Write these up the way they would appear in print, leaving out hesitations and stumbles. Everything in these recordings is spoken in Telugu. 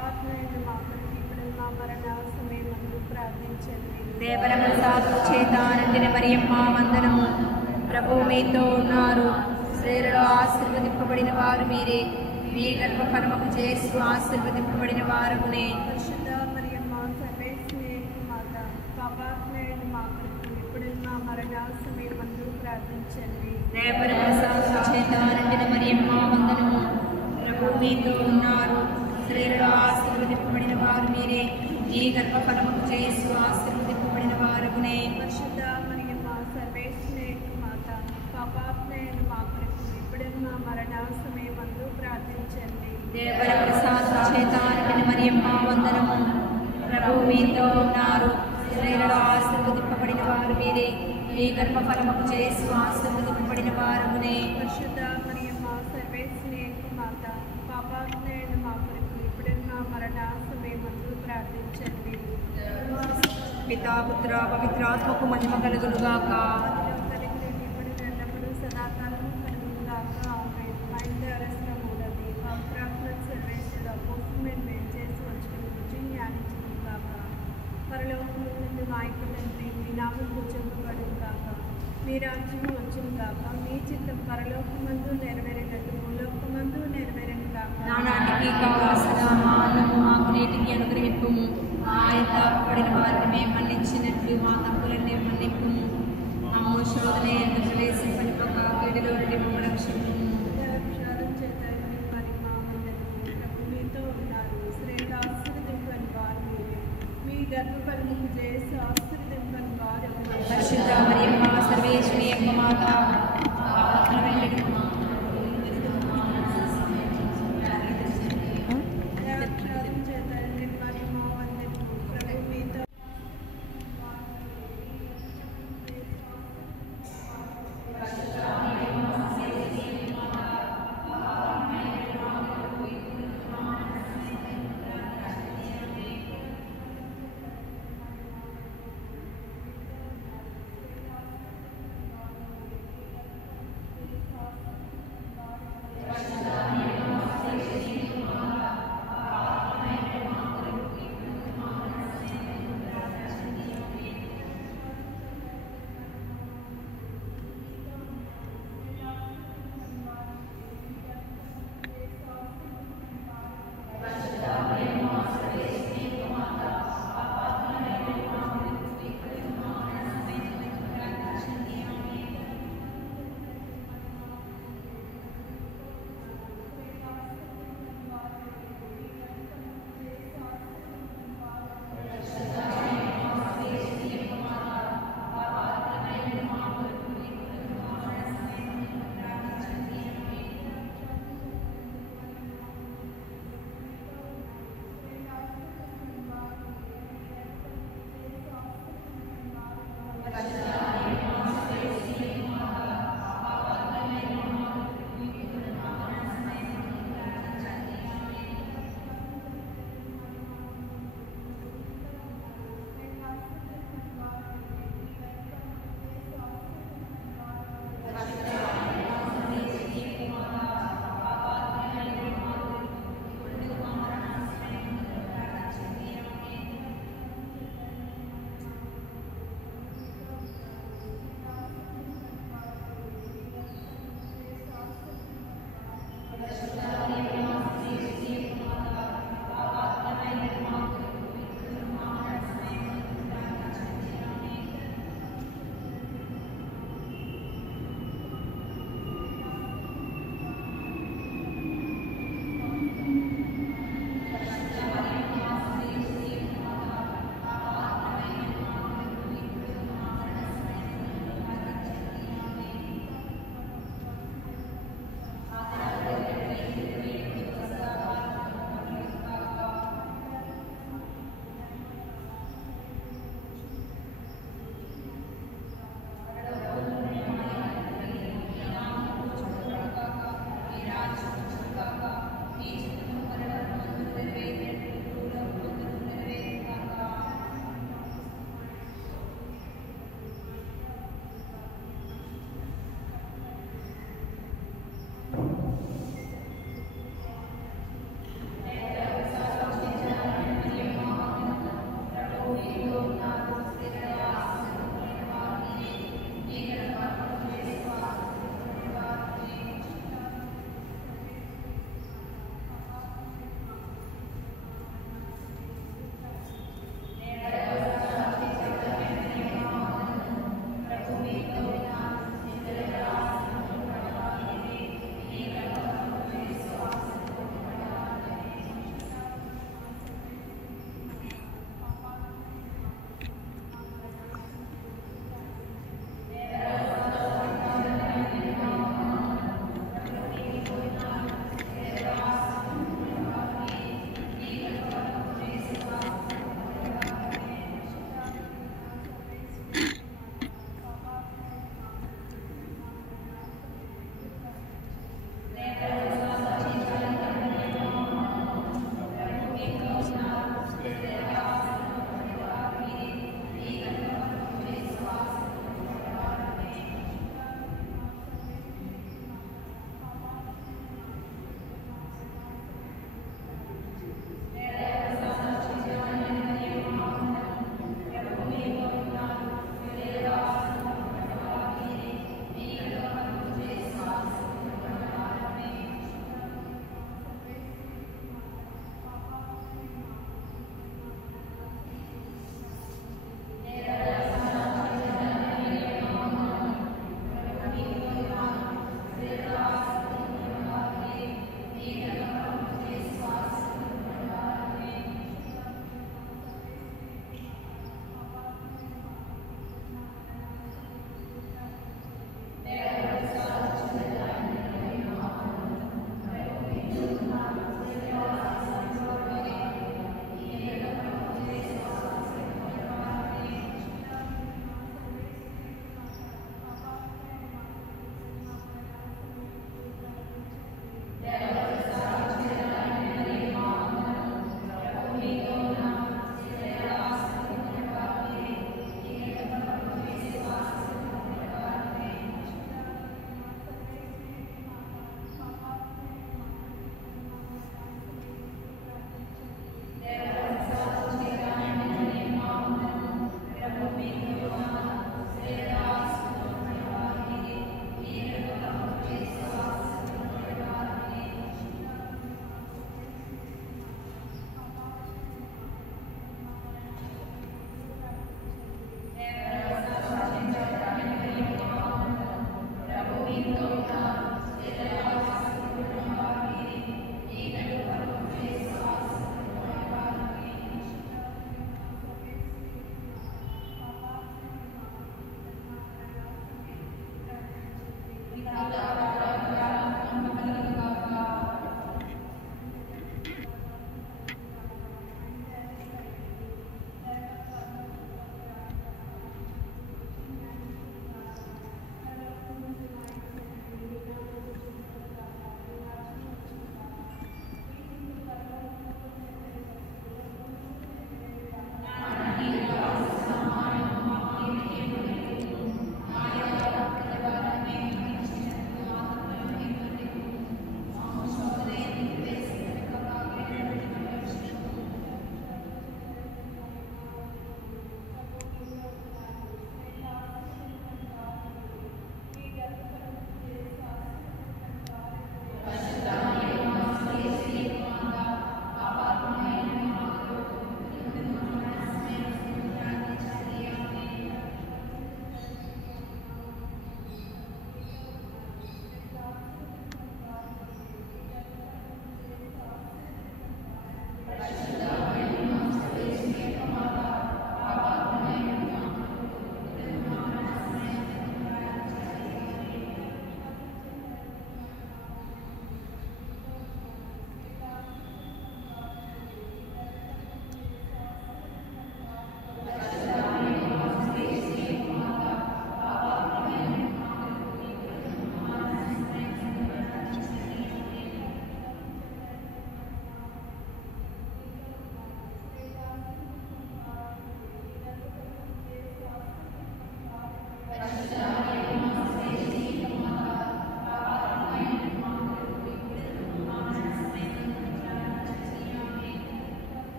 పాపాత్ములైన మా కొరకు ఇప్పుడు మా మరణ సమయమందు ప్రార్థించండి. దేవరప్రసాదము చేత నిండిన మరియమ్మ వందనము. ప్రభువు మీతో ఉన్నారు. స్త్రీలలో ఆశీర్వదింపబడిన వారు మీరే. మీ గర్భఫలముకు యేసు ఆశీర్వదింపబడిన వారగునే. పరిశుద్ధ మరియమ్మ సర్వేశ్వరి మాత, పాపాత్ములైన మా కొరకు ఇప్పుడు మా మరణ సమయమందు ప్రార్థించండి. దేవరప్రసాదము చేత నిండిన మరియమ్మ వందనము. ప్రభువు మీతో ఉన్నారు. స్త్రీలలో ఆశీర్వదింపబడిన వారు మీరే. మీ గర్భఫలముకు యేసు ఆశీర్వదింపబడిన వారగునే. పరిశుద్ధ మరియమ్మ సర్వేశ్వరి మాత, పాపాత్ములైన మా కొరకు ఇప్పుడు మా మరణ సమయమందు ప్రార్థించండి. దేవరప్రసాదము చేత నిండిన మరియమ్మ వందనము. ప్రభువు మీతో ఉన్నారు. స్త్రీలలో ఆశీర్వదింపబడిన వారు మీరే. మీ గర్భఫలముకు యేసు ఆశీర్వదింపబడిన వారగునే. పరిశుద్ధ మరియమ్మ సర్వేశ్వరి మాత, పాపాత్ములైన మా కొరకు ఇప్పుడు మా మరణ సమయమందు ప్రార్థించండి. పితా పుత్ర పవిత్రాత్మకు మహిమ కలుగునుగాక. ఇప్పుడు ఎల్లప్పుడూ సదాకాలము కలుగునుగాక. ఆమేన్. మైందరస్రమూలది పవిత్రాత్మ సర్వేశ్వరుడు అపోస్తులైన మేము చేసి వచ్చిన గురించి ధ్యానించును గాక. పరలోకము నుండి మా యొక్క తండ్రి, మీ నామం పూజింపబడును గాక. మీ రాజ్యం వచ్చును గాక. మీ చిత్తం పరలోకమందు నెరవేరినట్టు భూలోకమందు నెరవేరును గాక. నానాటికి కావలసిన మా అన్నము మాకు నేటికి అనుగ్రహింపుము. మా యొక్క పడిన వారిని మేము మన్నించినట్లు మా తప్పులన్నీ మన్నింపుము. మమ్ము శోధన ఎందు ప్రవేశింపనివ్వక కీడులో నుండి మమ్ము రక్షింపుము. ప్రసాదం చేత మరి మా వందనము. ప్రభు మీతో ఉన్నారు. స్త్రీలు ఆశీర్వదింపని వారు మీరే. మీ గర్భఫలముకు యేసు ఆశీర్వదింపని వారు. పరిశుద్ధ మరియమ్మ సర్వేశ్వరి యొక్క మాత, పాపాత్ములైన మా ప్రసాదం చేత మరి మా వందనము. ప్రభు మీతో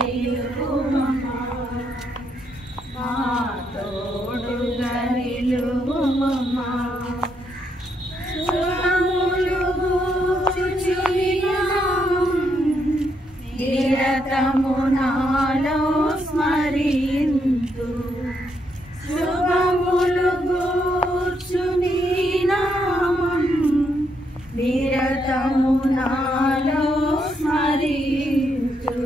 నిలువుమమ్మా మా తోడుగా నిలువుమమ్మా శుభములు గూర్చు విన్నాము నిరతము నాలో స్మరింతు శుభములు గూర్చు నీ నామం నిరతము నాలో స్మరింతు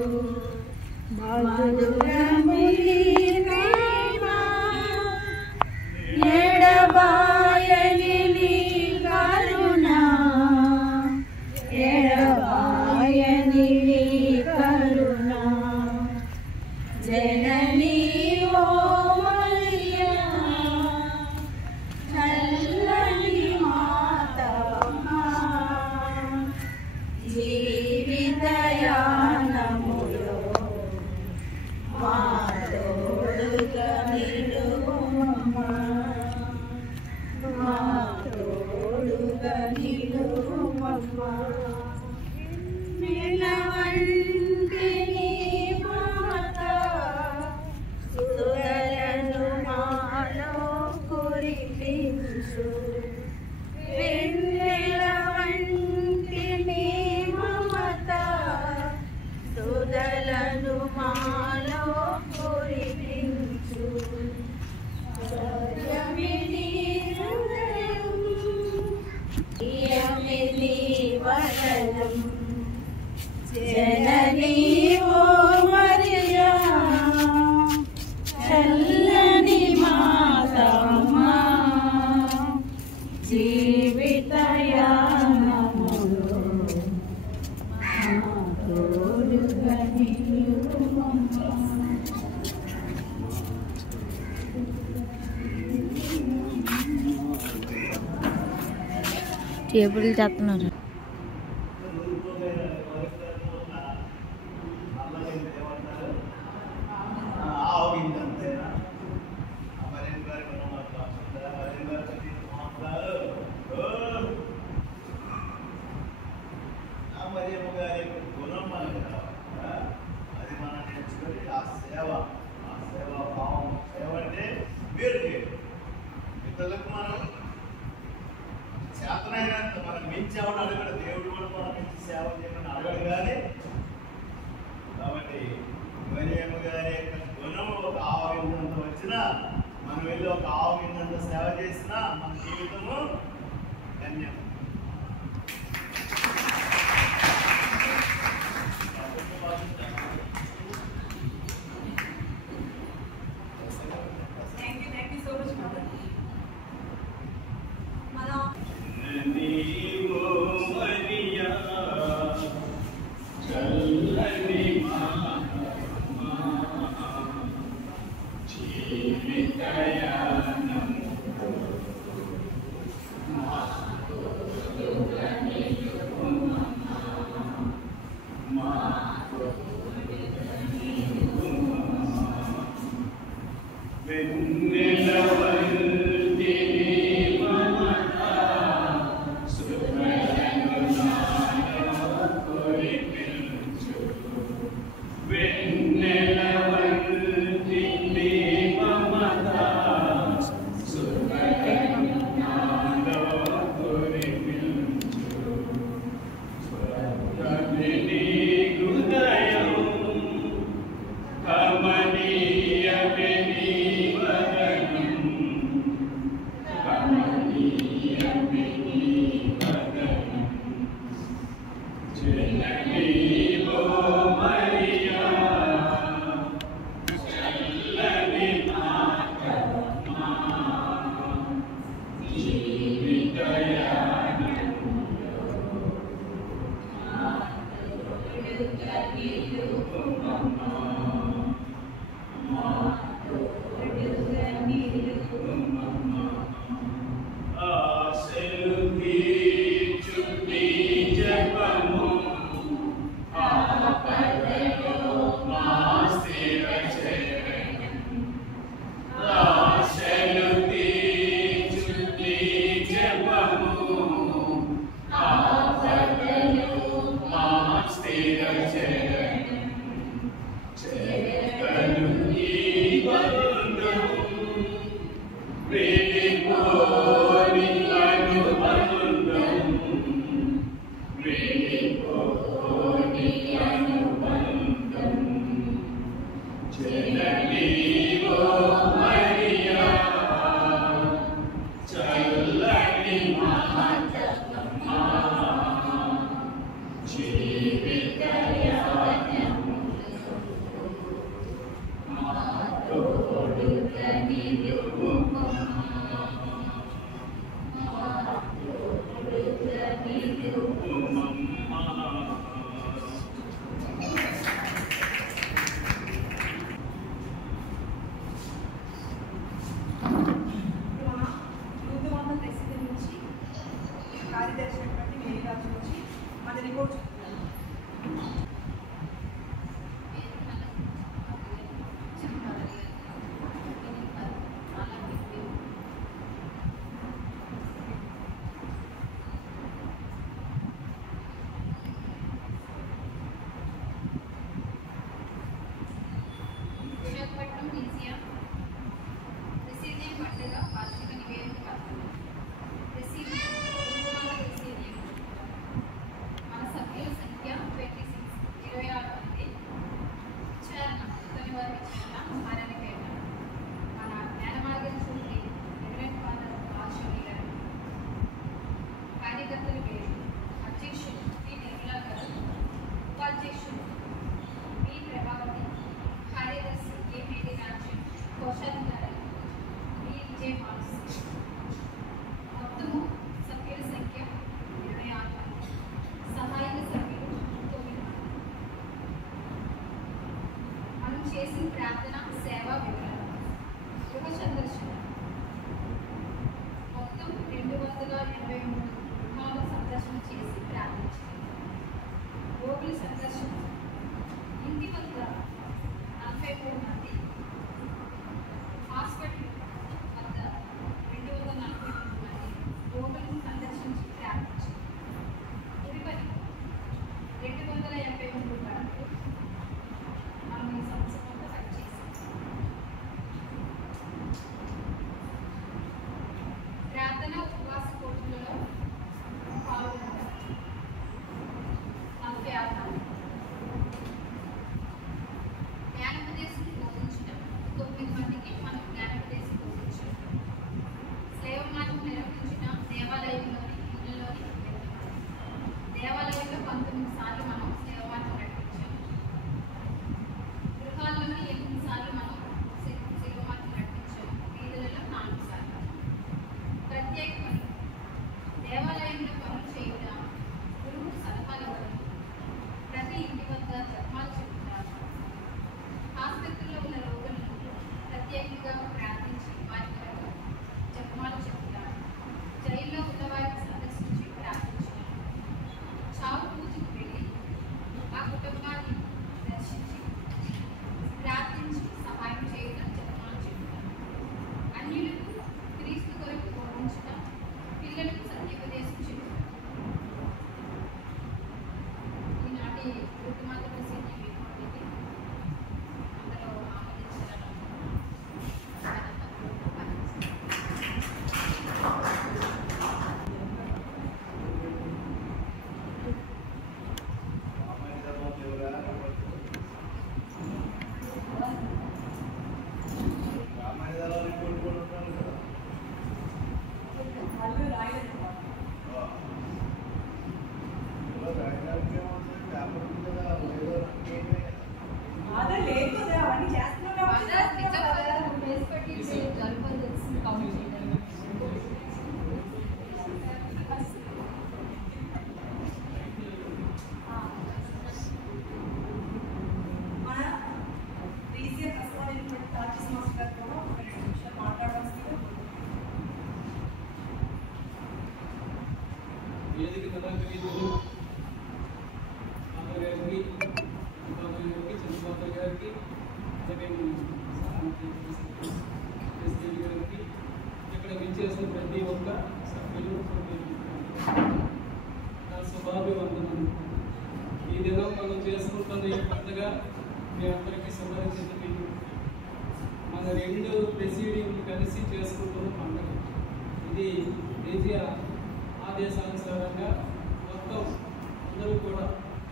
మధురముని ప్రేమ ఎడబాయని నీ కరుణ ఎడబాయని నీ కరుణ జననీ ఓ మరియా చల్లని మాతమ్మా జీవితయానములో మా తోడుగా నిలువుమమ్మా మా తోడుగా నిలువుమమ్మా నిలవంటి నీ మమత సుధలను మాలో కురిపించు వెన్నెల వంటి నీ మమత సుధలను మాలో కురిపించు సత్యమిది హృదయం ప్రియమిది వదనం జననీ ఓ మరియా చల్లని మాతమ్మా జీవితయానములో మా తోడుగా నిలువుమమ్మా టేబుల్ చేస్తున్నారు అది మనం నేర్చుకొని ఆ సేవ భావం సేవ అంటే మీరు ఇతరులకు మనం చేతనైనంత మనం మించేవాడు అడగడు దేవుడు కూడా మనం మించి సేవ చేయమని అడగడు కానీ కాబట్టి మరియమ్మ గారి యొక్క గుణము ఒక ఆవిందంత వచ్చినా మనం వెళ్ళి ఒక ఆవిందంత సేవ చేసినా మన జీవితము ధన్యం. జీవితయానం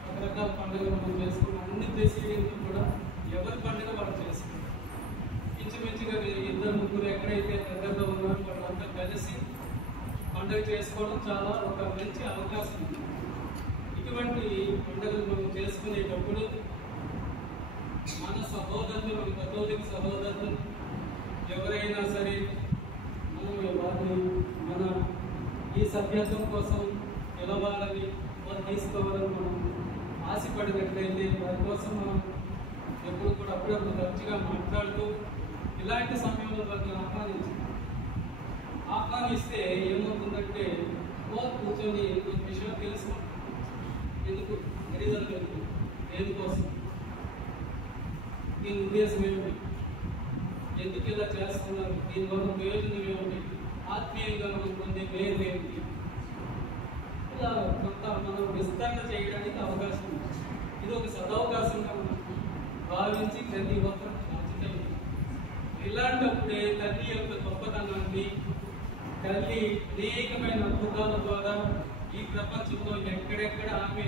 రకరకాల పండుగలు మనం చేసుకున్న అన్ని ప్రెసిడెంట్లు కూడా ఎవరి పండుగ వాళ్ళు చేసుకుంటారు. పండుగ చేసుకోవడం చాలా ఒక మంచి అవకాశం ఉంది. ఇటువంటి పండుగలు మనం చేసుకునేటప్పుడు మన సహోదరులు, మన కథోలిక సహోదరులు ఎవరైనా సరే మనం వారిని మన ఈ సభ్యత్వం కోసం నిలవాలని, వారు తీసుకోవాలని మనం ఆశపడినట్లయితే వారి కోసం మనం ఎప్పుడు కూడా అప్పుడప్పుడు తరచుగా మాట్లాడుతూ ఇలాంటి సమయంలో వారిని ఆహ్వానిస్తే ఏమవుతుందంటే వారు కూర్చొని ఒక విషయం తెలుసు, ఎందుకు తల్లిదండ్రులకు దేనికోసం, దీని ఉద్దేశం ఏమిటి, ఎందుకు ఇలా చేస్తున్నారు, దీనివల్ల ప్రయోజనం ఏమిటి, ఆత్మీయంగా మనం పొందే మేలు ఏమిటి, ఇలా కొంత మనం విస్తరణ చేయడానికి అవకాశం ఉంది. ఇది ఒక సదవకాశంగా మనం భావించి ప్రతి ఒక్కరు బాధ్యత. ఇలాంటప్పుడే తల్లి యొక్క గొప్పతనాన్ని, తల్లి అనేకమైన అద్భుతాల ద్వారా ఈ ప్రపంచంలో ఎక్కడెక్కడ ఆమె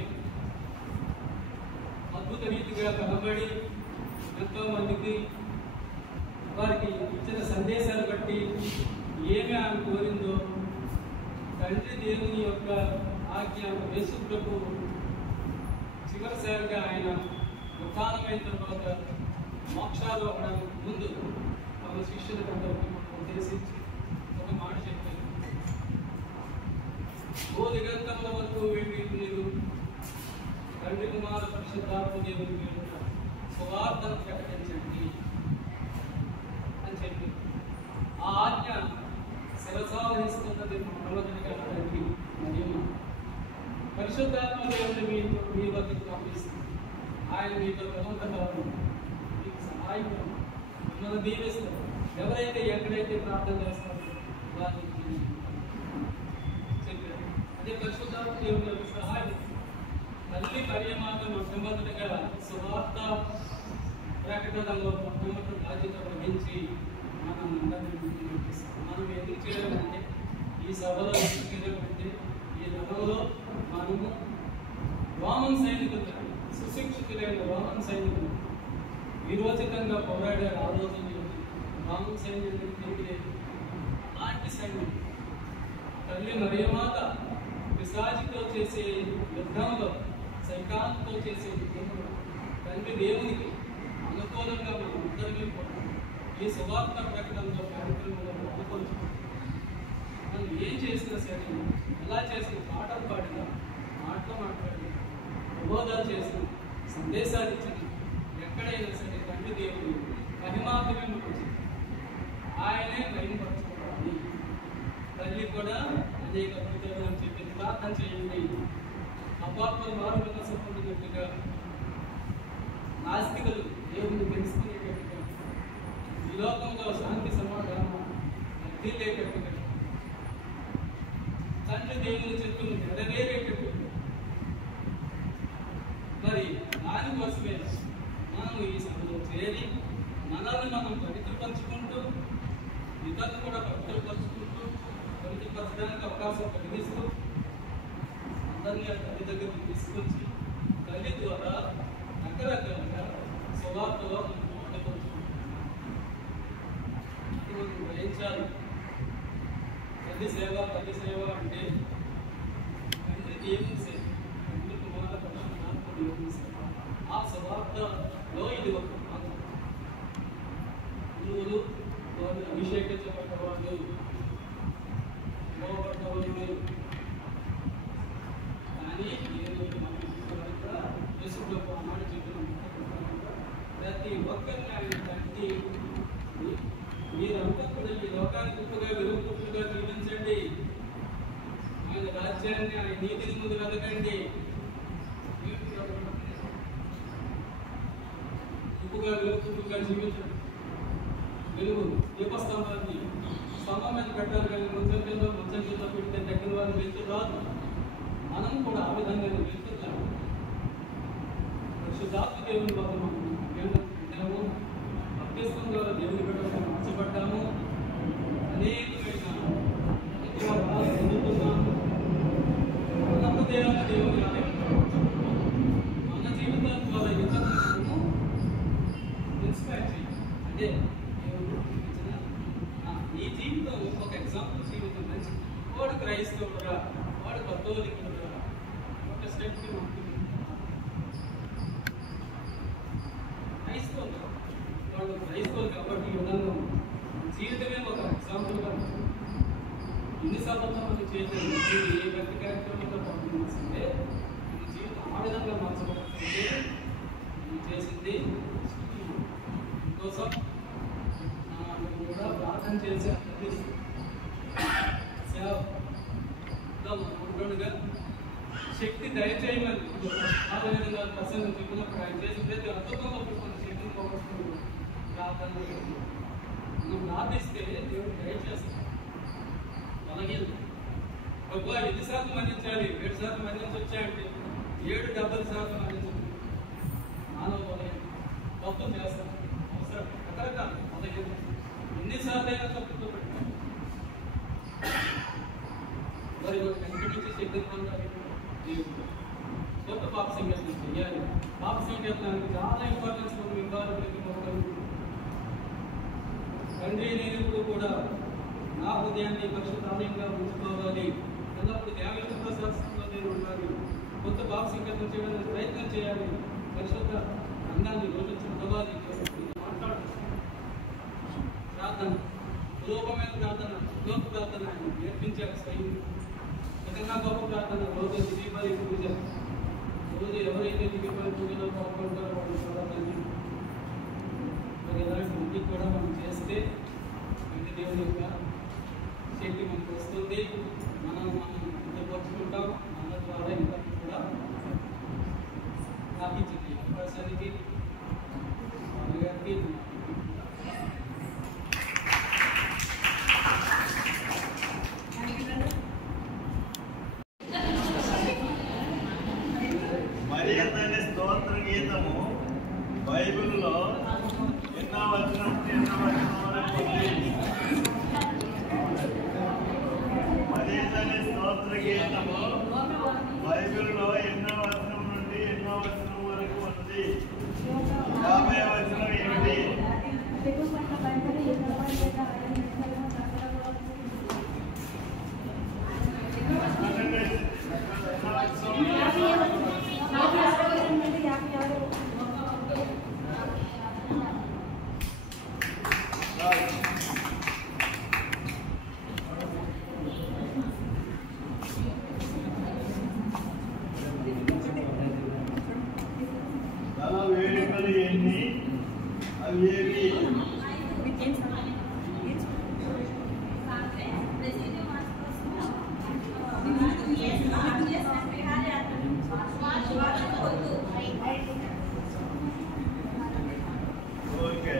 అద్భుత రీతిగా కనబడి ఎంతో మందికి వారికి ఇచ్చిన సందేశాలు బట్టి ఏమి ఆమె కోరిందో తండ్రి దేవుని యొక్క ఆజ్ఞ యేసు ప్రభు చివరిసారిగా ఆయన ఉత్థానమైన తర్వాత మోక్షారోహణకు ముందు తమ శిష్యులకందరికీ ఉద్దేశించి ఒక మాట చెప్పారు. ఓ దిగంతముల వరకు మీరు తండ్రి కుమార పరిశుద్ధాత్మ దేవుని పేరున సువార్తను ప్రకటించండి అని చెప్పి ఆ ఆజ్ఞ శిరసావహిస్తున్నది ప్రవచనగా తండ్రి మరియు పరిశుద్ధాత్మ దేవుని మీ వద్దకు పంపిస్తుంది. ఆయన మీతో ప్రముఖకాలం మీకు సహాయపడు, మిమ్మల్ని దీవిస్తారు. ఎవరైతే ఎక్కడైతే ప్రార్థన చేస్తారో వారికి చెప్పారు. అదే పరిశుద్ధాత్మ దేవుని యొక్క సహాయం తల్లి మరియమాత మొట్టమొదటిగా సువార్త ప్రకటనలో మొట్టమొదటి బాధ్యత వహించి మనం మనం ఎందుకు చేయాలంటే ఈ సభలో ఎందుకు చేయాలంటే ఈ రంగంలో మనము రోమన్ సైనికులు, సుశిక్షితులైన రోమన్ సైనికులు విరోచితంగా పోరాడారు. ఆ రోజు రోమన్ సైనికులు తిరిగి అలాంటి సైనికులు తల్లి మరియమాత పిశాచితో చేసే యుద్ధంలో, సైతాన్తో చేసే యుద్ధంలో తండ్రి దేవునికి అనుకూలంగా మనం అందరికీ ఈ సువార్త ప్రకటనలో కార్యక్రమంలో అనుకూలించుకుంటాం. మనం ఏం చేసినా సరే, ఎలా చేసిన పాటలు పాడినా, మాటలు మాట్లాడినా, ప్రబోధాలు చేసిన, సందేశాలు ఇచ్చిన, ఎక్కడైనా సరే తండ్రి దేవుడు మహిమాత్మే ఉంటుంది. ఆయనే మహిమపరచుకోవాలి. తల్లి కూడా అనేక అద్భుతాలు అని చెప్పి ప్రార్థన చేయండి. అపాత్మలు వారు విమర్శ పొందినట్టుగా, నాస్తికులు దేవుని తెలుసుకునేటట్టుగా, ఈ లోకంలో శాంతి సమాధానం తెలియటట్టుగా, తండ్రి దేవుని చెట్టును నెరవేరేటట్టు, మరి దానికోసమే మనం ఈ సభలో చేరి మనల్ని మనం పవిత్రపరచుకుంటూ, ఇతరులు కూడా పవిత్రపరచుకుంటూ, పవిత్రపరచడానికి అవకాశం కలిగిస్తూ, అందరినీ తల్లి దగ్గరికి తీసుకొచ్చి తల్లి ద్వారా రకరకాలుగా స్వభావంలో మనం గ్రహించాలి. తల్లి సేవ అంటే తండ్రి దేవుని సేవ, తండ్రి కుమార పరిశుద్ధాత్మ దేవుని సేవ. ఆ స్వభావంలో ఇది ఒక భాగం. గురువులు వారు అభిషేకించబడ్డ వాళ్ళు, లోపడ్డ వాళ్ళు. కానీ ఈరోజు మనం యేసులో మాట చెప్పిన ప్రతి ఒక్కరిని ఆయన తండ్రి మీరంతా కూడా ఈ లోకానికి ఉప్పుగా వెలుగుగా జీవించండి, ఆయన రాజ్యాన్ని, ఆయన నీతిని ముందు వెతకండి. ఉప్పుగా వెలుగుగా జీవించండి. వెలుగు దీపస్తంభాన్ని స్తంభం మీద పెట్టాలి, కానీ మంచం కింద పెడితే దగ్గర వారు వెళ్తూ రాదు. మనం కూడా ఆ విధంగా వెళ్తున్నాం. పరిశుద్ధాత్మ దేవుని వల్ల మనం విన్నాము, అభ్యస్తం ద్వారా దేవుని బిడ్డగా మార్చబడ్డాము, అనేకమైన పొందుతున్నాము. ఉన్నత దేవుని మన జీవితాల ద్వారా ఇతరులను ఇన్స్పైర్ చేయాలి. అంటే దేవుడు ఇచ్చిన ఈ జీవితం ఒక ఎగ్జాంపుల్ జీవితం మంచిది. వాడు క్రైస్తవుడురా, వాడు కథోలికుడురా, ఒక స్టెప్కి ఉంటుంది. క్రైస్తవులు వాళ్ళు క్రైస్తవులు కాబట్టి ఈ విధంగా జీవితమే ఒక ఎగ్జాంపుల్గా ఇన్ని సభల్లో మనకి చేసేది ఏ వ్యక్తి కార్యక్రమంలో పంపించిందే ఈ జీవితం ఆ విధంగా మార్చబడుతుంది. ఇది చేసింది కోసం కూడా ప్రార్థన చేసి సేవగా శక్తి దయచేయమని ఆ విధంగా ప్రసంగం చెప్పినప్పుడు ఆయన చేసిన ప్రతి అద్భుతంలో కొన్ని శక్తిని పోగొట్టుకుంటూ ప్రార్థన మనం ప్రార్థిస్తే దేవుడు దయచేస్తాం. అలాగే ప్రభు 5% మన్నించాలి, 7% మన్నించి వచ్చాయంటే 7-70% మన్నించాలి. మానవ వలయం తప్పు చేస్తాం అవసరం రకరకాలు అలాగే ఎన్నిసార్లు అయినా తప్పుతో పెట్టాలి. వారి కంటిన్యూసి శక్తి పొందాలి. గొప్ప పాప సంకేతం చేయాలి. పాప సంకేతానికి చాలా ఇంపార్టెన్స్ మనం ఇవ్వాలి. ప్రతి ఒక్కరు తండ్రి నేను ఇప్పుడు కూడా నా హృదయాన్ని పరిశుద్ధాలయంగా ఉంచుకోవాలి, ఎల్లప్పుడు దేవత ప్రశాసనంలో నేను ఉండాలి, కొత్త పాప సంకేతం చేయడానికి ప్రయత్నం చేయాలి, పరిశుద్ధ అంగాన్ని రోజు చదవాలి. మాట్లాడుతుంది ప్రార్థన, సులభమైన ప్రార్థన, గొప్ప ప్రార్థన ఆయన నేర్పించారు. స్వయం నిజంగా గొప్ప ప్రార్థన. రోజు దిగిపోయి పూజ, రోజు ఎవరైతే దిగిపోయి పూజలో పాల్గొంటారో వాళ్ళు చూడాలని మరి ఎలాంటి బుద్ధి కూడా మనం చేస్తే ఇంటి దేవుని యొక్క శక్తి మనకు వస్తుంది. మనం సిద్ధపరుచుకుంటాం. మన ద్వారా ఇంకా కూడా స్థాపించింది అవకాశానికి గారికి మరియ స్తోత్ర గీతము బైబిల్లో ఎన్నో వచనం వరకు ఉంది. మరియ స్తోత్ర గీతము బైబిల్లో ఎన్నో వచనం నుండి ఎన్నో వచనం వరకు ఉంది. 50వ వచనం ఏమిటి? వేడుకలు ఎన్ని? అవి ఏవి? ఓకే,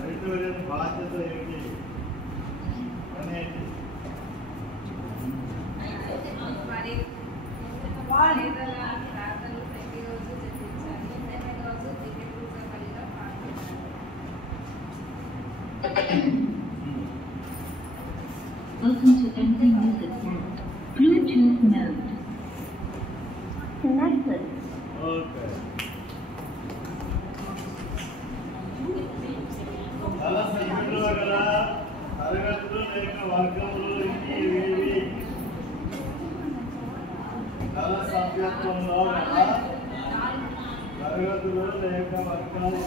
ఆడిటోరియన్ బాధ్యత ఏమిటి అనేది ప్రార్థనలు ప్రతిరోజు జరిపించాలి. ప్రతిరోజు దివ్య పూజ బలిలో Welcome to MC Music World. Bluetooth mode. Connected. Okay. అలా సంఖ్యలో గల తరగతులు లేక వర్గములు ఇవి కళ సభ్యత్వంలో గల తరగతులు లేక వర్గాలు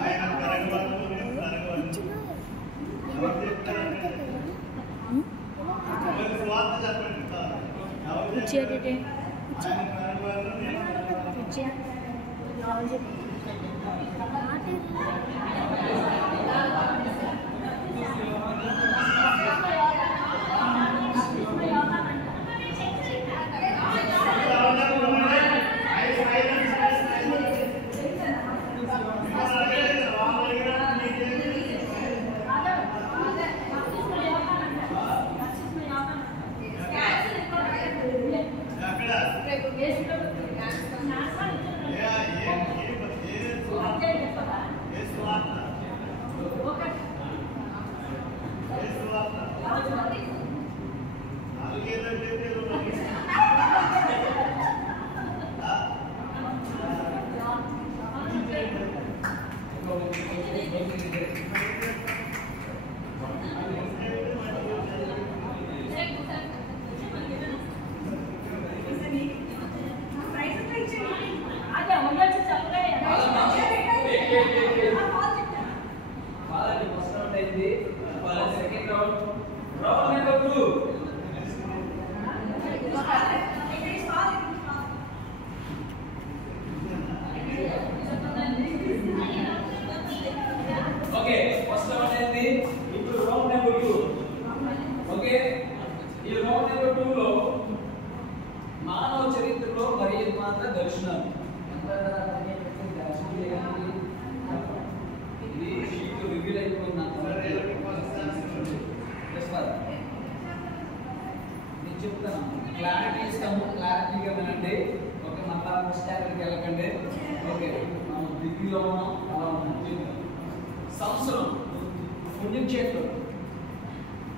ఆయన కరగవచ్చు, నేను కరగవచ్చు. ఎవరు చెప్తారంటే ఎవరి స్వార్థ చెప్పండి. ఎవరు చెప్తారు? ఆయన కరగవచ్చు, నేను కరగవచ్చు.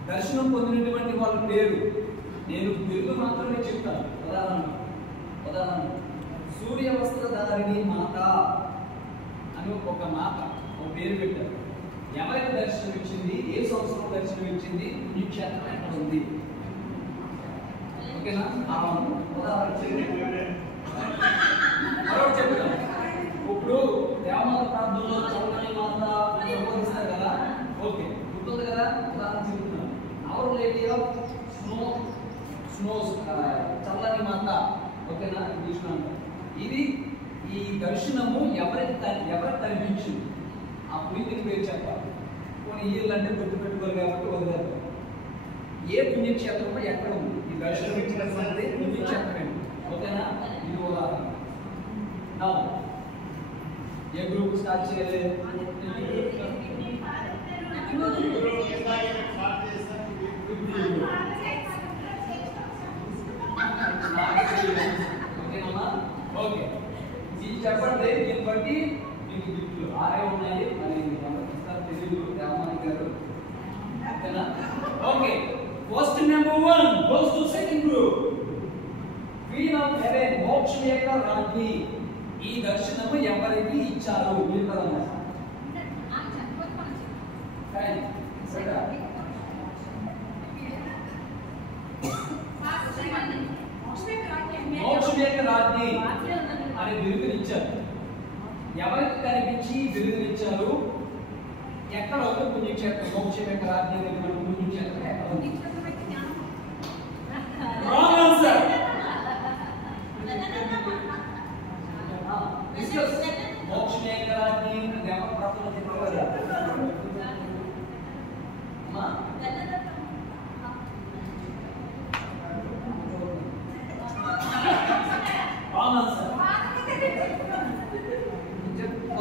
దర్శనం పొందినటువంటి వాళ్ళ పేరు నేను బిరుదు మాత్రమే చెప్తాను. ఉదాహరణ సూర్య వస్త్రధారిణి మాత అని ఒక మాత ఒక పేరు పెట్టారు. ఎవరికి దర్శనం ఇచ్చింది, ఏ సంవత్సరం దర్శనం ఇచ్చింది, పుణ్యక్షేత్రం ఎక్కడ ఉంది? ఓకేనా? ఉదాహరణ మరొకటి చెప్తాను. ఇప్పుడు దేవమాత ప్రాంతంలో చల్లని మాత అని సంబోధిస్తారు కదా, ఓకే గుర్తుంది కదా. ఉదాహరణ చెప్తున్నాను. అవర్ లేడీ ఆఫ్ స్నోస్ చల్లని మాత, ఓకేనా? ఇంగ్లీష్లో అంటారు. ఇది ఈ దర్శనము ఎవరికి కనిపించింది, ఆ పుణ్యకి పేరు చెప్పాలి. కొన్ని ఇయర్లు అంటే గుర్తుపెట్టుకోరు కాబట్టి వదిలేదు. ఏ పుణ్యక్షేత్రంలో ఎక్కడ ఉంది ఈ దర్శనం ఇచ్చినటువంటి పుణ్యక్షేత్రం, ఓకేనా? ఇది ఉదాహరణ. ఏ గ్రూప్ స్టార్ట్ చేయాలి? ఓకే, ఇది చెప్పండి. దీన్ని బట్టి మీకు గిఫ్ట్లు 6 ఉన్నాయి. మరి తెలుగు రామాని గారు, ఓకేనా? Okay, question number 1 goes to second group. Queen of Heaven, మోక్షం యొక్క రాజ్ఞి, ఈ దర్శనము ఎవరికి ఇచ్చారు? మీరు పదమ్మా. మోక్షం యొక్క రాజ్ఞి అనే బిరుదునిచ్చారు. ఎవరికి కనిపించి బిరుదునిచ్చారు? ఎక్కడ ఉంది పుణ్యక్షేత్రం? మోక్షం యొక్క రాజ్ఞి అనేటువంటి పుణ్యక్షేత్రం ఎక్కడ ఉంది? Wrong answer. మోక్షం యొక్క రాజ్ఞి దేవ ప్రాప్తులు చెప్పారు కదా.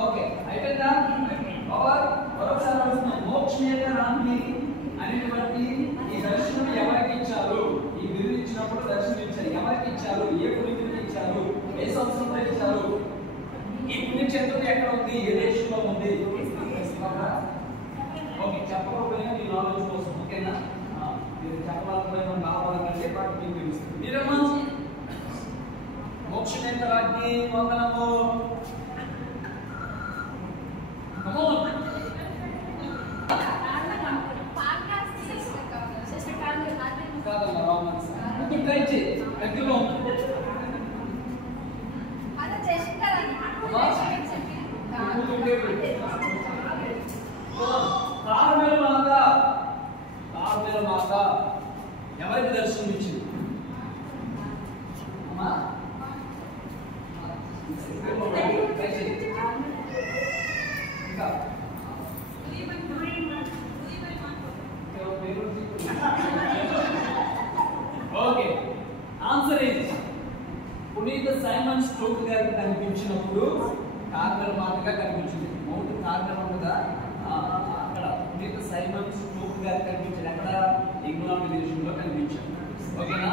ఓకే, అయిపోయిందా? మరొకసారి మోక్షం యొక్క రాజ్ఞి అనేటువంటి ఈ దర్శనం ఎవరికి ఇచ్చారు? ఈ బిరుదు ఇచ్చినప్పుడు దర్శనం ఇచ్చారు. ఎవరికి ఇచ్చారు? ఏ పుణ్యకి ఇచ్చారు? ఏ సంవత్సరంలో ఇచ్చారు? ఈ పుణ్యక్షేత్రం ఎక్కడ ఉంది? ఏ దేశంలో ఉంది? ఓకే, చెప్పకపోయినా మీ నాలెడ్జ్ కోసం, ఓకేనా? మీరు చెప్పాలనుకున్న కావాలంటే వాటి మీకు తెలుస్తుంది. మీరేమో మోక్షం యొక్క రాజ్ఞి వందనము. కాదమ్మా, రాంగ్ ఆన్సర్. ట్రై చేయి, దగ్గరలో అమ్మా ఇంకా ఓకే ఆన్సర్ ఏంటి? పునీత సైమన్ స్టోక్ గారికి కనిపించినప్పుడు కార్నర్ మాదిరిగా కనిపించింది. మౌంట్ కార్నర్ ఉండగా అక్కడ పునీత సైమన్ స్టోక్ గారికి కనిపించింది. అక్కడ ఇంగ్లాండ్ దేశంలో కనిపించారు. ఓకేనా?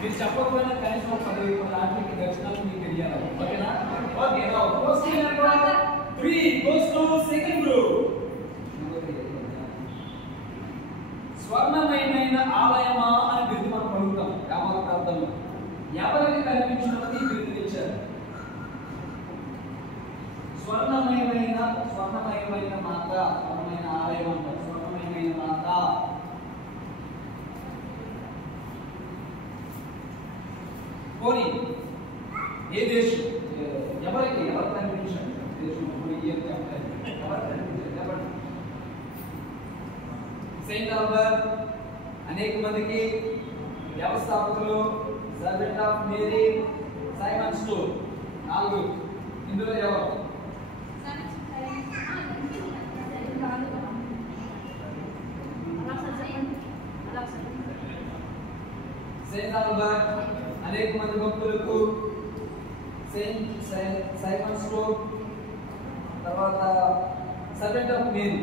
మీరు చెప్పకపోయినా కనీసం 10 రాత్రికి దర్శనాలు మీకు తెలియాలి. ఓకేనా? Okay question number 3 goes to second group. స్వర్ణమయమైన ఆలయమా అని బిరుదు మనం అడుగుతాం రామాల ప్రాంతంలో. ఎవరికి కనిపించినది బిరుదు ఇచ్చారు? స్వర్ణమయమైన మాత, స్వర్ణమైన ఆలయం అంటారు. స్వర్ణమయమైన మాత పోనీ ఏ దేశం? ఎవరికి కనిపించారు? దేశం ఎవరు కనిపించారు? సెయింట్ ఆల్బర్ట్, అనేక మందికి వ్యవస్థాపకులు, servant of Mary, Simon Stock. 4 ఇందులో ఎవరు? సెయింట్ ఆల్బర్ట్, అనేక మంది భక్తులకు, సైమన్ స్టోక్, తర్వాత సర్వెంట్ ఆఫ్ మేరీ.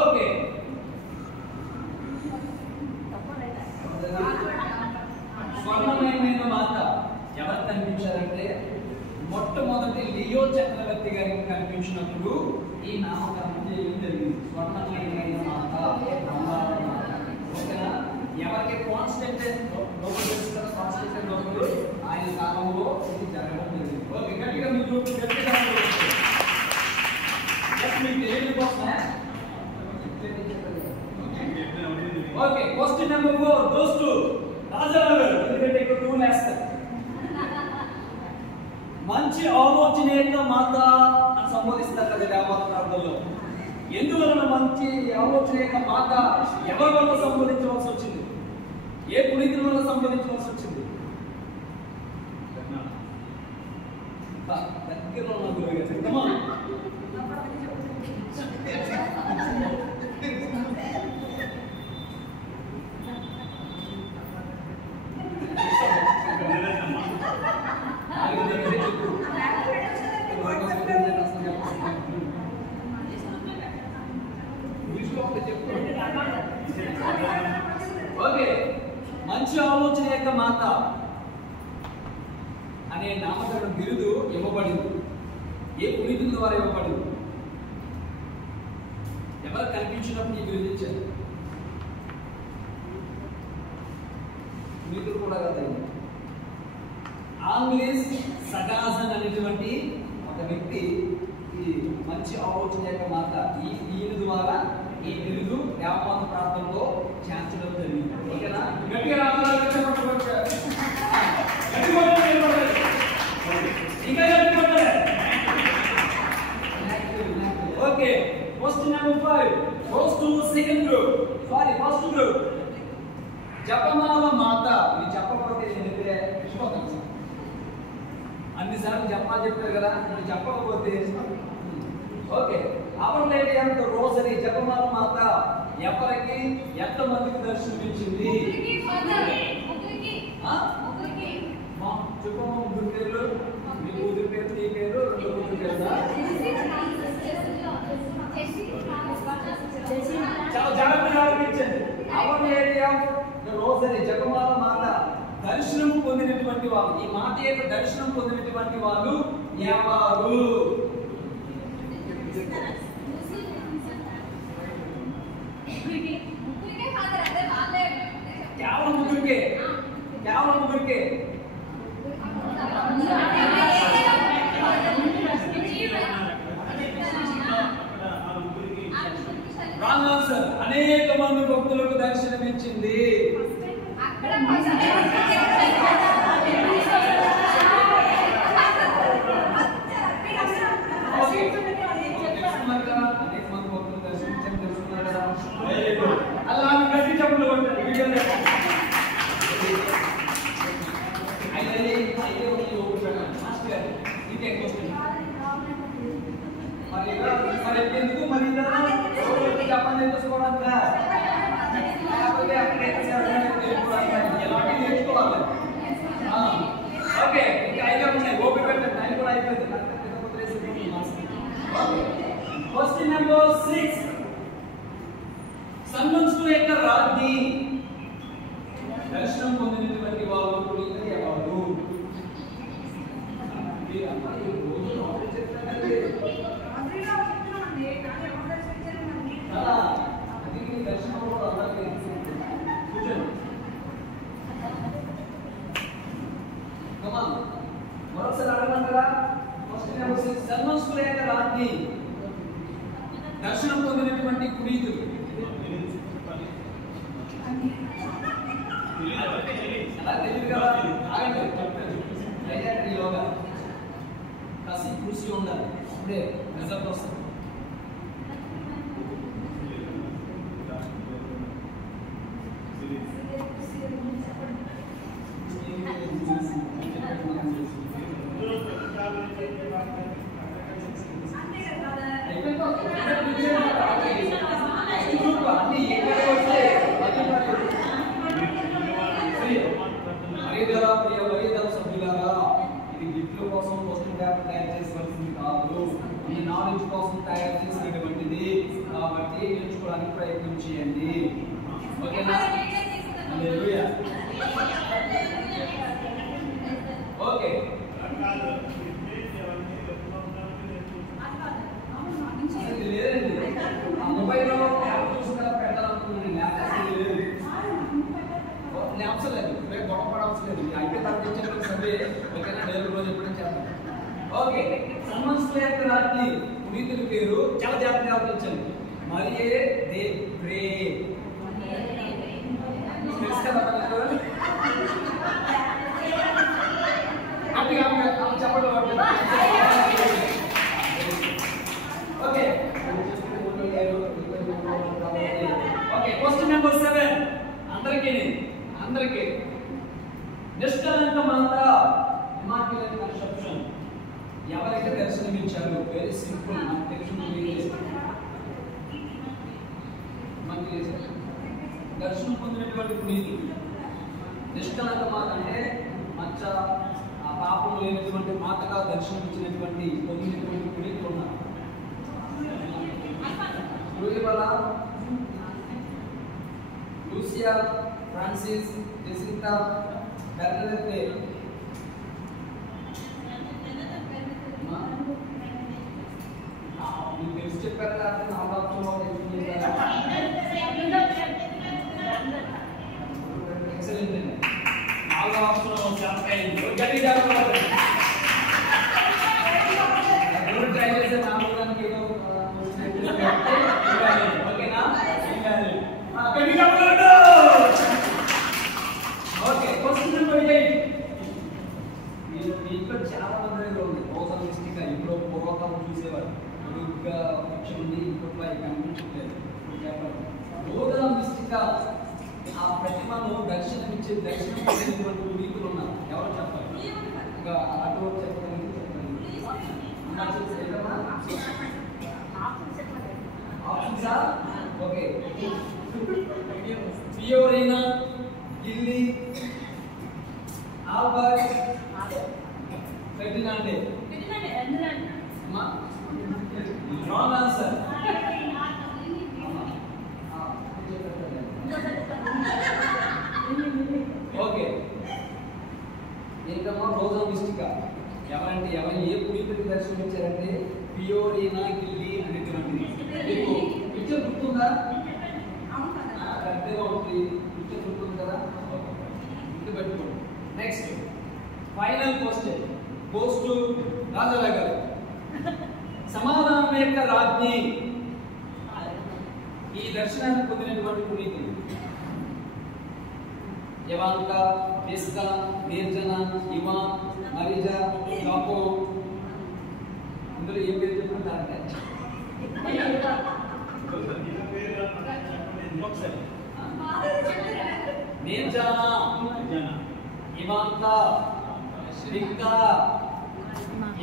ఓకే స్వర్ణమయమైన మాత ఎవరు కనిపించారంటే మొట్టమొదటి లియో చక్రవర్తి గారికి కనిపించినప్పుడు ఈ నామకరణం చేయడం జరిగింది. స్వర్ణమయమైన మాత, ఓకేనా? ఎవరికి కాన్స్టెంటైన్ ఆయన కాలంలో ఇది జరగడం జరిగింది. ఓకే గట్టిగా మీకు గట్టిగా okay question number 4 goes to Rajanagar. ఎందుకంటే ఇక్కడ 2 వేస్తారు. మంచి ఆలోచనేక మాత అని సంబోధిస్తారు కదా రామాల ప్రాంతంలో. ఎందువలన మంచి ఆలోచనేక మాత ఎవరి వల్ల సంబోధించవలసి వచ్చింది? ఏ పునీతుల వల్ల సంబోధించవలసి వచ్చింది? దగ్గరలో ఉన్న గురువు గారు ఓకే మంచి ఆలోచన యొక్క మాత అనే నామకరణ బిరుదు ఇవ్వబడింది. ఏ పునీతుల ద్వారా ఇవ్వబడింది? ఎవరు కనిపించినప్పుడు ఈ బిరుదు ఇచ్చారు? పునీతులు కూడా కదా. ఆంగ్లీస్ సగాజన్ అనేటువంటి ఒక వ్యక్తి ఈ మంచి ఆలోచన యొక్క మాత ఈయన ద్వారా ఈ బిరుదు వ్యాపార ప్రాంతంలో చేర్చడం జరిగింది. ఓకేనా? గట్టిగా okay question number 5 goes to second group. Sorry first group. జపమాల మాత. ఇది చెప్పకపోతే నేను విశ్వాసం అన్నిసార్లు జపాలు చెప్పారు కదా, ఇది చెప్పకపోతే okay. Our Lady of the Rosary జపమాల మాత ఎవరికి ఎంతమందికి దర్శనమిచ్చింది? చెప్పమ్మా ముగ్గురు పేర్లు. మీ కూతురు పేరు, నీ పేరు, 2 కూతురు పేరుదా? చాలా జాగ్రత్తగా ఆలోచించండి. Our Lady of the Rosary జపమాల మాత దర్శనం పొందినటువంటి వాళ్ళు, ఈ మాట యొక్క దర్శనం పొందినటువంటి వాళ్ళు ఎవరు? కేవలం ముగ్గురికే. Wrong answer. అనేక మంది భక్తులకు దర్శనమిచ్చింది. నేర్చుకోవడానికి లేకపోతే అక్కడ ఏం నేర్చుకోవడానికి ఎలాంటి నేర్చుకోవాలి. ఓకే ఇంకా 5 ఉన్నాయి. ఓపెన్ పెట్టండి. 9 కూడా అయిపోయింది. Question number 6. సన్మంచుల యొక్క రాజ్ఞి దర్శనం పొందినటువంటి వాళ్ళు పునీతులు ఎవరు? దర్శనం కూడా అందరికీ కూర్చోండి. మరొకసారి అడగమంటారా? Question number 6. సన్మంచుల యొక్క రాజ్ఞి దర్శనం పొందినటువంటి పునీతులు అలా తెలియదు కదా. ఆగండి చెప్తాను. యోగా కసి కృషి ఉండాలి. ఇప్పుడే రిజల్ట్ వస్తుంది. కాబట్టి నేర్చుకోవడానికి ప్రయత్నం చేయండి. ఓకేనా? హల్లెలూయా. ఓకే లేదండి. మొబైల్లో యాప్ చూసుకున్నా పెట్టాలనుకున్నాను. ల్యాప్స్ లేదు. రేపు గొడవపడాల్సి లేదు. అయిపోయి తప్ప తెచ్చిన సరే. ఓకేనా? రేపు రోజు ఎప్పుడైనా చేద్దాం. ఓకే సన్మంచుల యొక్క రాజ్ఞి పునీతుల పేరు చాలా జాగ్రత్తగా ఆలోచించండి. మరియే దే ప్రే. తెలుసు కదా మనకు? చెప్పండి. Okay okay question number 7. అందరికీ నిష్కలంకమంత ఇమాక్యులేట్ కన్సెప్షన్ ఎవరైతే దర్శనమిచ్చారు? Very simple. నాకు తెలిసిన దర్శనం పొందినటువంటి పునీతులు నిష్కలంక మాత అంటే మచ్చ పాపం లేనటువంటి మాతగా దర్శనం ఇచ్చినటువంటి పొందినటువంటి పునీతులు ఉన్నారు. లూసియా, ఫ్రాన్సిస్, జెసింతా, బెర్నదెత్తే, మీకు తెలిసి చెప్పారు కాబట్టి నాలుగు ఆప్షన్లో ఎక్సలెంట్ అండి. నాలుగు ఆప్షన్లో ట్రై చేస్తే నాలుగు ఏదో ఓకేనా? Okay question number 8. దీంట్లో చాలా మంది ఉంది. రోజల్ మిస్టిక్ ఇప్పుడు పూర్వకాలం చూసేవారు. ఇంకా ఉంది ఇంకోట్లో కనిపించట్లేదు. రోజల్ మిస్టిక్ ఆ ప్రతిమను దర్శనం పొందినటువంటి పునీతులు ఉన్నారు. ఎవరు చెప్పాలి? ఇంకా అటు చెప్పగలిగితే ఆప్షన్సా? ఓకే ఫియోరినా, గిల్లీ, ఆల్బర్ట్, ఫెర్డినాండే. Wrong answer. ఓకే ఏంటమ్మా రోజా మిస్టికా? ఎవరు ఏ పునీతుడికి దర్శనం ఇచ్చారంటే ఫియోరినా, గిల్లీ అనేటువంటిది. మీకు పిక్చర్ గుర్తుందా? పిక్చర్ గుర్తుంది కదా? గుర్తుపెట్టుకోండి. Next final question goes to Rajarao గారు. సమాధానం యొక్క రాజ్ఞి ఈ దర్శనాన్ని పొందినటువంటి పునీతులు ఎవాంకా, పిస్కా, నిర్జన, ఇవాన్, మరియా, జాకో. ఇందులో ఏ పేరు చెప్పుకుంటారంటే నిర్జన, ఇవాంకా, పిస్కా,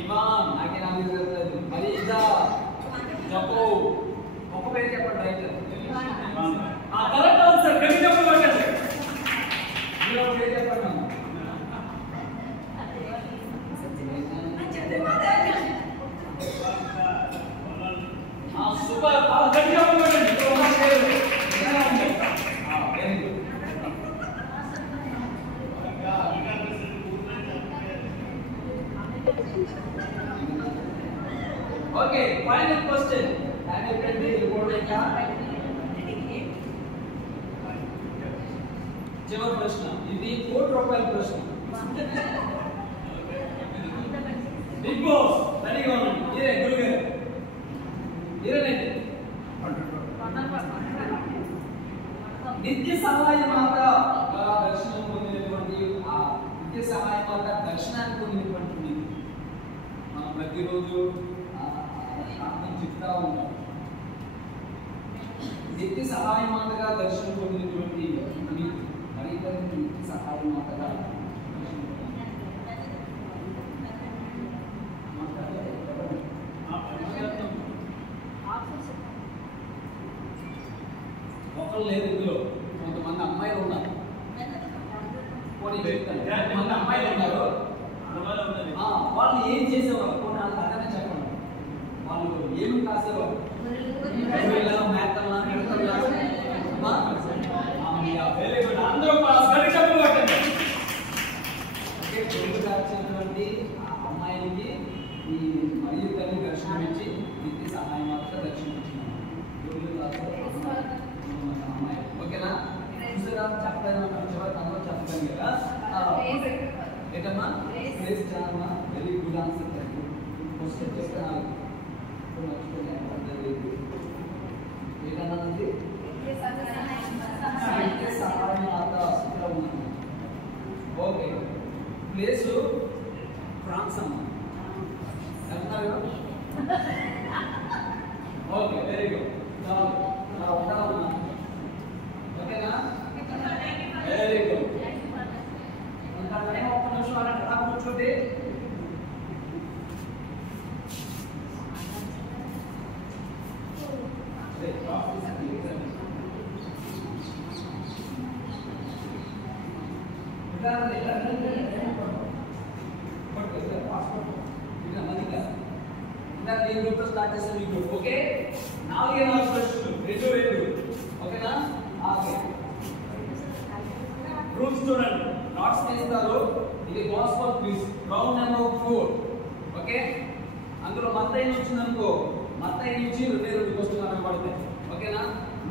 ఇవాన్, నాకే నాలుగు పేరు, మరియా, జాకో. ఒక పేరు చెప్పండి right. Okay, final question. Have you red the report ఇంకా? చివరి ప్రశ్న. ఇది ₹1,00,00,000 ప్రశ్న. బిగ్ బాస్ రెడీగా ఉండండి. మీరే గురుగారు మీరేనండి. నిత్య సహాయ మాత దర్శనం పొందినటువంటి ఆ నిత్య సహాయ మాత దర్శనాన్ని పొందినటువంటి మనం ప్రతిరోజు ప్రార్థన చెప్తా ఉంటాం. నిత్య సహాయ మాతగా దర్శనం పొందినటువంటి మీకు మరి నిత్య సహాయ మాతగా ఒకరు లేదు ఇందులో. కొంతమంది అమ్మాయిలు ఉన్నారు. కొంతమంది అమ్మాయిలు ఉన్నారు. వాళ్ళు ఏం చేసేవారు? కొన్ని అర్థమే చెప్పండి. వాళ్ళు ఏమి కాసేవారు? అందరూ కాల్చినటువంటి అమ్మాయిలకి ఈ మరియు తల్లి దర్శనం ఇచ్చి నిత్య సహాయమాత దర్శనం ఇచ్చినారు. అమ్మాయి ఓకేనా? చెప్పలేదు అందరూ చెప్పగలం కదా. ఏంటమ్మా? Very good answer. క్వశ్చన్ చేస్తే ఏంటన్నది సహాయమాత ఇక్కడ ఉంది. ఓకే, ప్లేస్ ఫ్రాన్స్ అమ్మ వెళ్తున్నారు. Okay, very good. అలా ఉండాలన్నా ఓకేనా? Very good. ఒక్క నిమిషం అలా కూర్చోండి. స్టార్ట్ చేసాను మీకు. ఓకే, 4 ప్రశ్నలు 2 ఓకేనా? ఓకే, ప్రూఫ్స్ చూడండి. నాట్స్ తీస్తారు. ఇది gospel quiz round number 4. Okay, అందులో మత్తయి వచ్చింది అనుకో, మత్తయి నుంచి 2 క్వశ్చన్లు పడతాయి. ఓకేనా?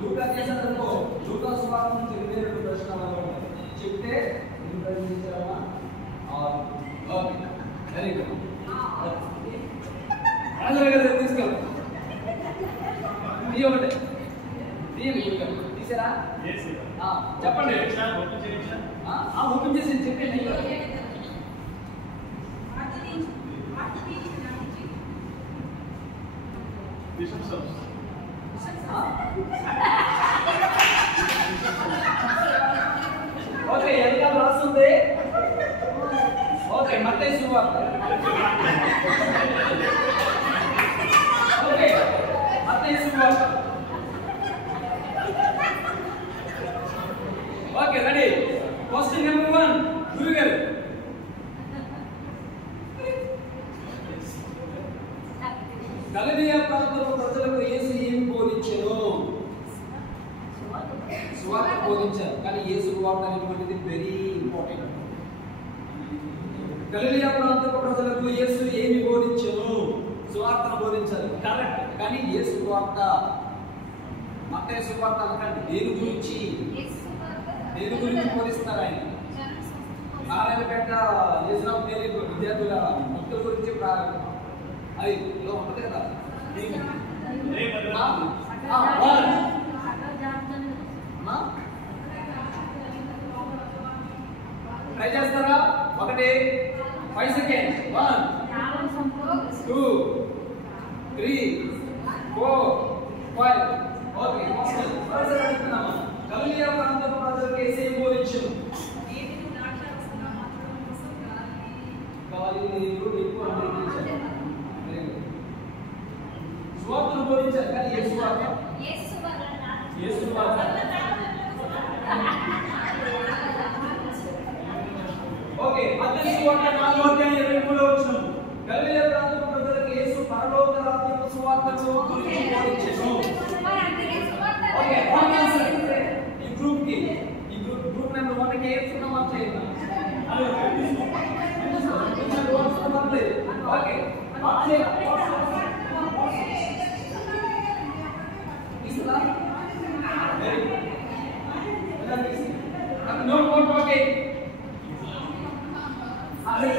లూకా చేశారనుకో, లూకా సువార్త నుంచి 2 ప్రశ్నలు పడతాయి. చెప్తే ఇంప్రవైజేషన్మా. Okay, very good. అందరూ తీసుకెళ్ళండి. తీయమంటే తీసారా? చెప్పండి. ఓపెన్ చేసి చెప్పండి. ఓకే, ఎంత రాస్తుంది? ఓకే, మత్తయి సువార్త. ఓకే, మత్తయి సువార్త. Okay, ready. క్వశ్చన్ నెంబర్ 1 గురుగారు. గలిలయ ప్రాంతంలో ప్రజలకు యేసు ఏమి బోధించెను? సువార్త బోధించారు. కానీ యేసు సువార్త అనేటువంటిది వెరీ ఇంపార్టెంట్. గలిలయ ప్రాంతపు ప్రజలకు యేసు ఏమి బోధించెను? సువార్తను బోధించారు. కరెక్ట్. కానీ యేసు సువార్త మత్తయి సువార్త అనకండి. దేని గురించి బోధిస్తారు ఆయన? నారాయణపేట యేసురావు పేరు విద్యార్థుల భక్తుల గురించి అది ఇలా ఉంటుంది కదా. ట్రై చేస్తారా? 1 5 సెకండ్స్. 1 2 3 4 5. ఓకే, గలిలయ ప్రాంతపు ప్రజలకు యేసు ఏమి బోధించెను? సువార్తను బోధించారు. కానీ యేసు సువార్త ఓకే, మత్తయి సువార్త 4:23 గలిలయ ప్రాంతపు ప్రజలకు యేసు పరలోక రాజ్యపు సువార్తను గురించి బోధించెను. ఓకే, ఈ గ్రూప్ నెంబర్ 1 కి ఏ సున్నా మార్చేయండి. ఓకే ఇస్లా very good no more okay అదే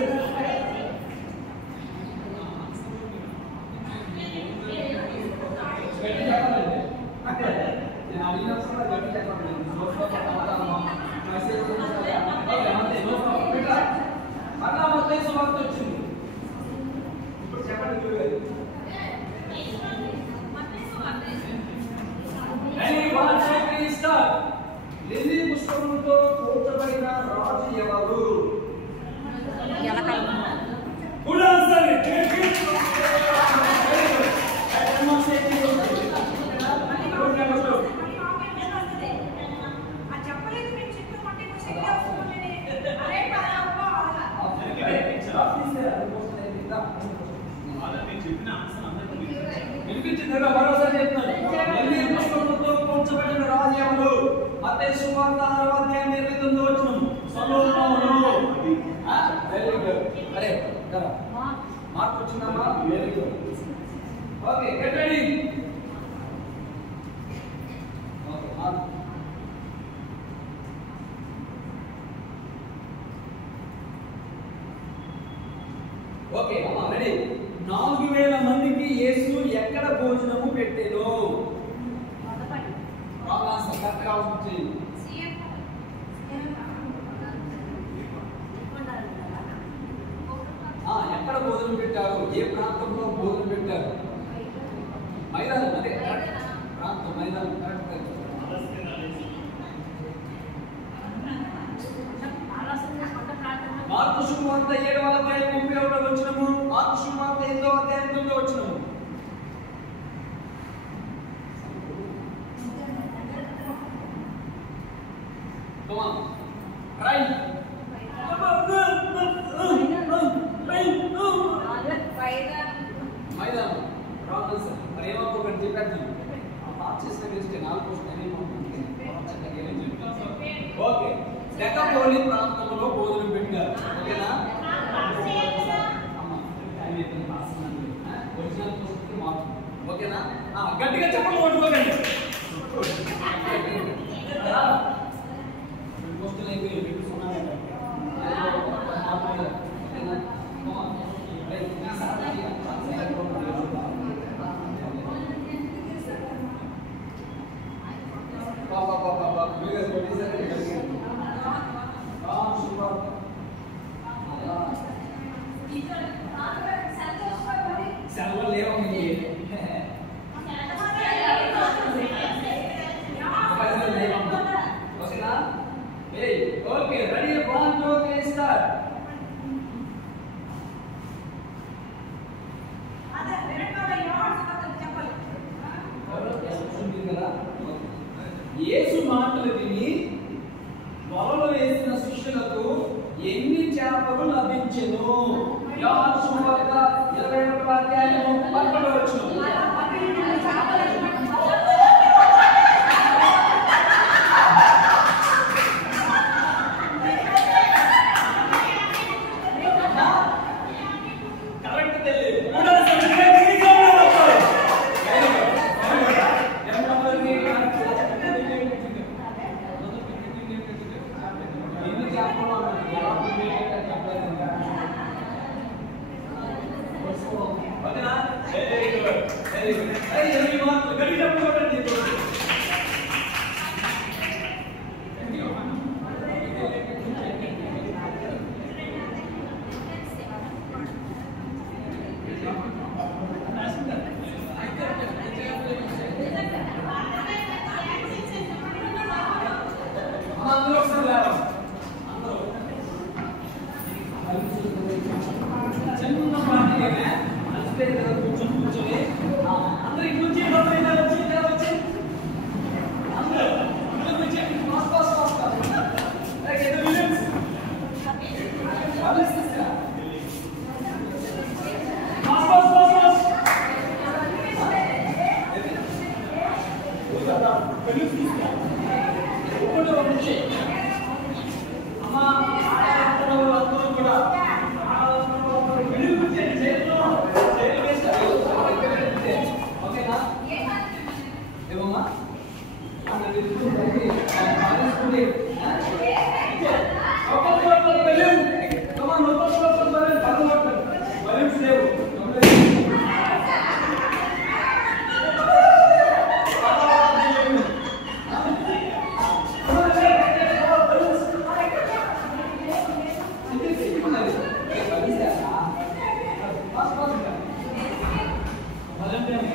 పుష్పములతో కూర్చబడిన రాజు ఎవరు? వినిపించిందిగా మరోసారి చెప్తాను. పుష్పములతో కూర్చబడిన రాజు ఎవరు? మత్తయి సువార్త 6వ అధ్యాయం 29వ వచనం. సొలొమోను. Very good. అరే కదా మార్క్ వచ్చిందమ్మా. Very good. Okay get ready. Okay mark. Okay అమ్మా రెడీ. 4000 మందికి యేసు ఎక్కడ భోజనము పెట్టెను? ఎక్కడ భోజనం పెట్టారు? ఏ ప్రాంతంలో భోజనం పెట్టారు? మైదానం. అదే ప్రాంతం మైదానం. మార్కు సువార్త 7వ అధ్యాయం 31వ వచనము. మార్కు సువార్త 8వ అధ్యాయం 9వ వచనము. Come on. Right. మైదానం. ప్రాబ్లమ్స్ మరి ఏమనుకోకండి చెప్పేద్దాం. పాస్ చేసిన వేస్ట్ 4 క్వశ్చన్ ఓకే. డెకాపోలి ప్రాంతంలో భోజనం పెట్టారు. ఓకేనా? ఓకేనా? గట్టిగా చెప్పండి ఓటుకోకండి. సెలవులు లేవండి. ఓకేనా? Okay ready 1 2 3 start. యేసు మాటలు విని వలలో వేసిన శిష్యులకు ఎన్ని చేపలు లభించెను? యోహాను సువార్త 21వ అధ్యాయం 11వ వచనం. కరెక్ట్ తెలియదు. అమ్మా అందరూ కూడా విడుదల చూడండి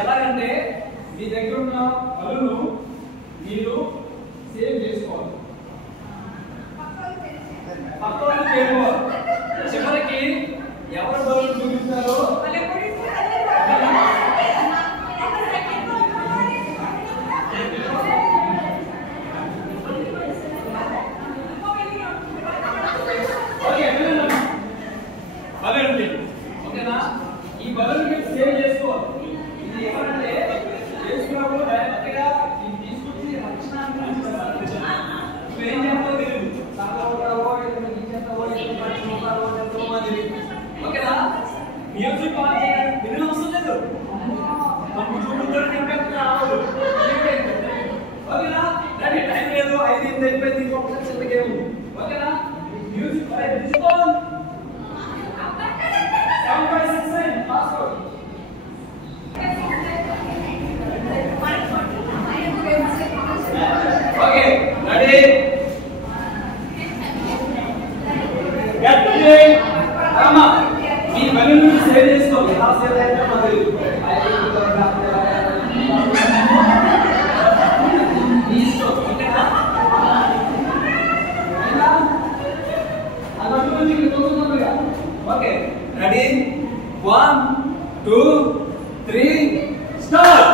ఎలాగంటే మీ దగ్గర ఉన్న బలును మీరు సేవ్ చేసుకోవాలి, పక్కన చేయకూడదు. చివరికి ఎవరు బలును చూపిస్తారో ఓకేనా, ఈ బలును మీరు సేవ్ చేసుకోవాలి. ఇది ఎవరంటే చేసుకున్నప్పుడు డైరెక్ట్ గా తీసుకొచ్చి రక్షణాన్ని ఏం చెప్పాలో తెలియదు. ఓకేనా, మ్యూజిక్ ఆన్ చేయాలి, వినడం అవసరం లేదు. ఓకేనా, రెడీ, టైం లేదు, 5 అయిపోయింది, ఇంకొక చిన్న గేమ్. ఓకేనా, music digital 7 by 6 password. Okay, ready? Get ready. Come on. మీ బలును సేవ్ చేసుకోండి. ఎలా సేవ్ అయితే మరి ఓకే, రెడీ, 1 2 3 స్టార్ట్.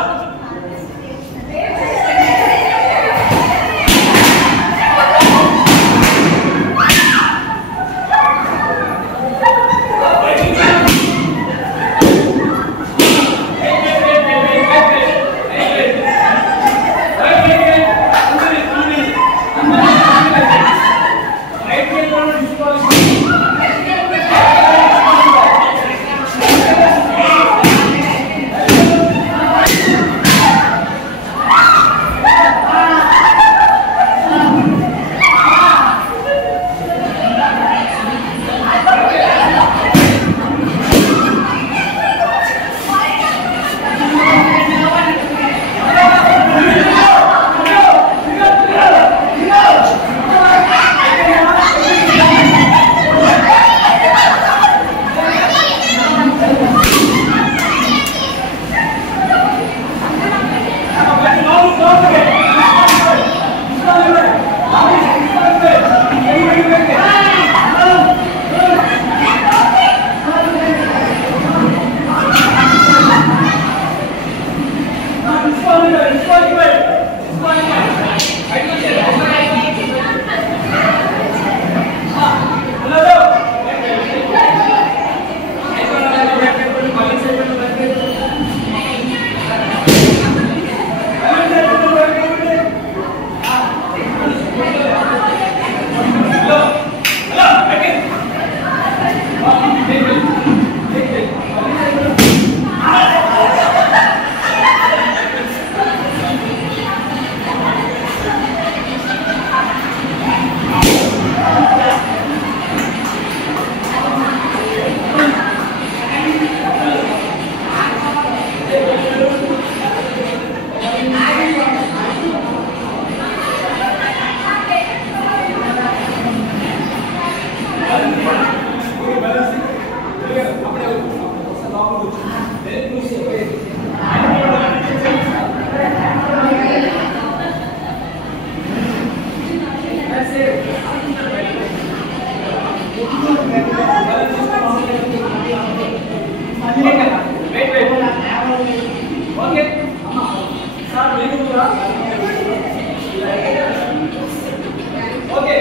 ఓకే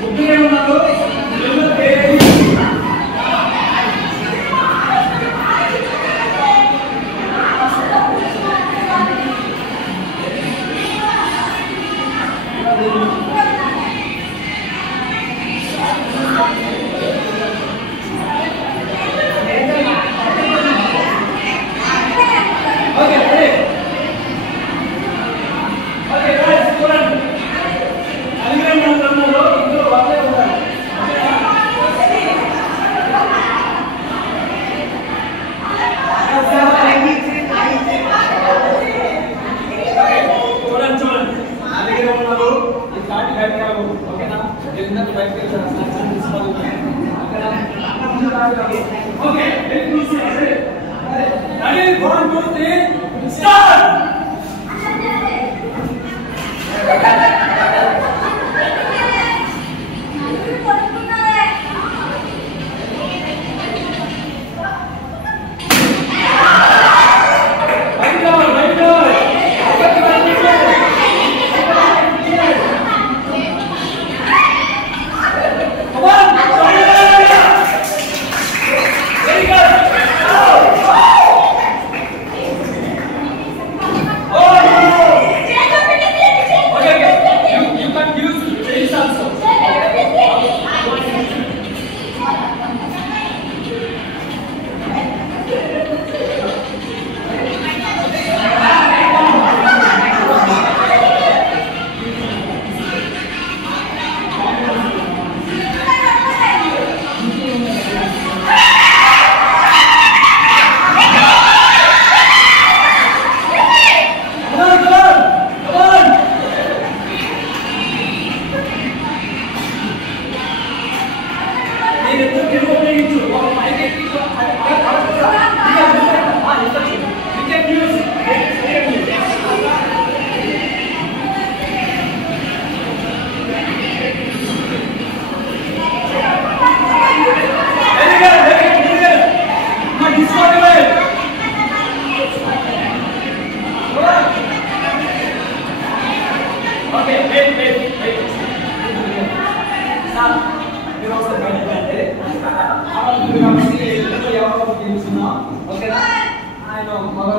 ముగ్గురే ఉన్నారు.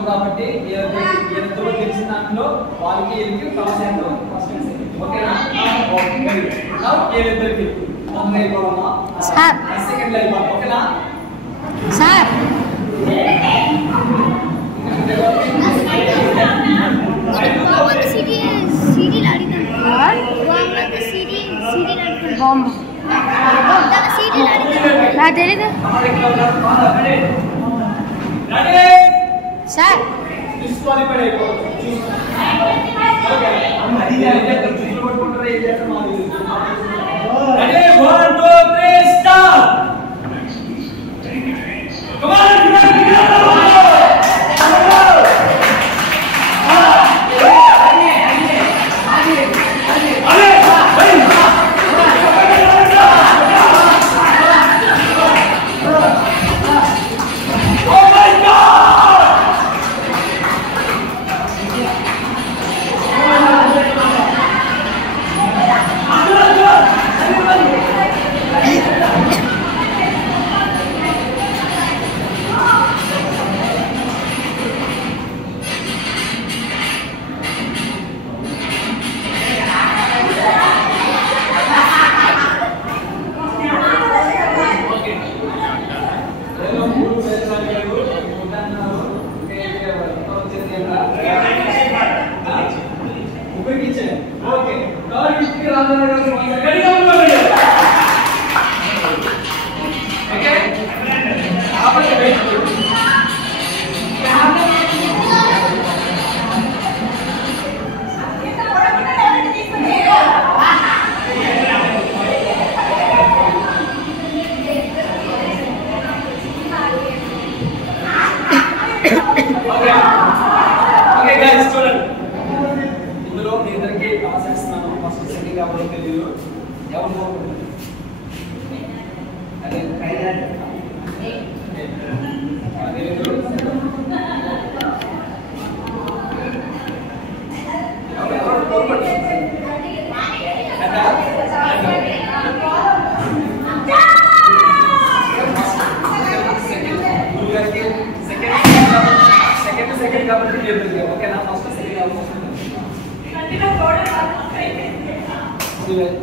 కాబట్టి గెలిచిన దాంట్లో వాళ్ళకి ఎలికి సమస్యలు ఫస్ట్ ఓకేనా. వీళ్ళిద్దరికి సెకండ్ లైఫ్ ఓకేనా సార్. నాకు తెలీదు సార్.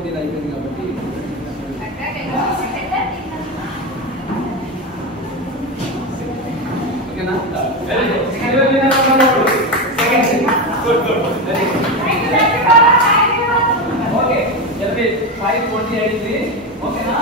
మీద అయిపోయింది కాబట్టి ఓకేనా? Very good. Very good. Okay, 5:20 అయింది. ఓకేనా?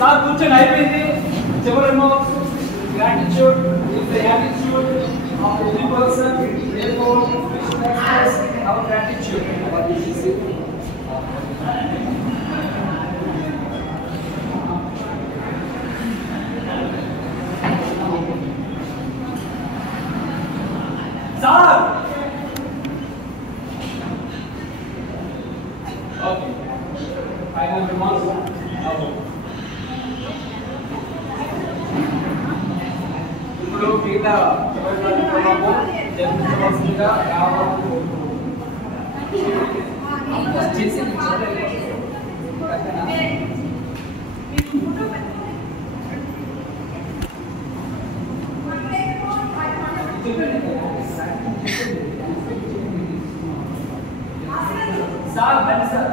సార్ కూర్చొని అయిపోయింది. చివరేమో gratitude is the attitude of every person. Therefore, we should express our gratitude. What is it? Sir. Okay. Final remarks. Okay. ఇప్పుడు మిగతా జరుగుతుందిగా చేసి సార్ బండి సార్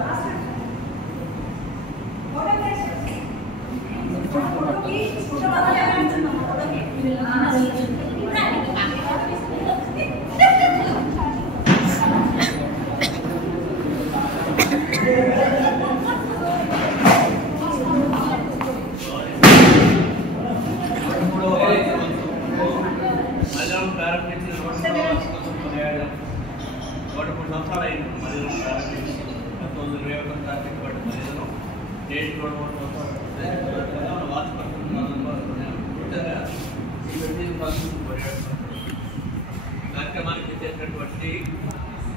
కార్యక్రమానికి చేసినటువంటి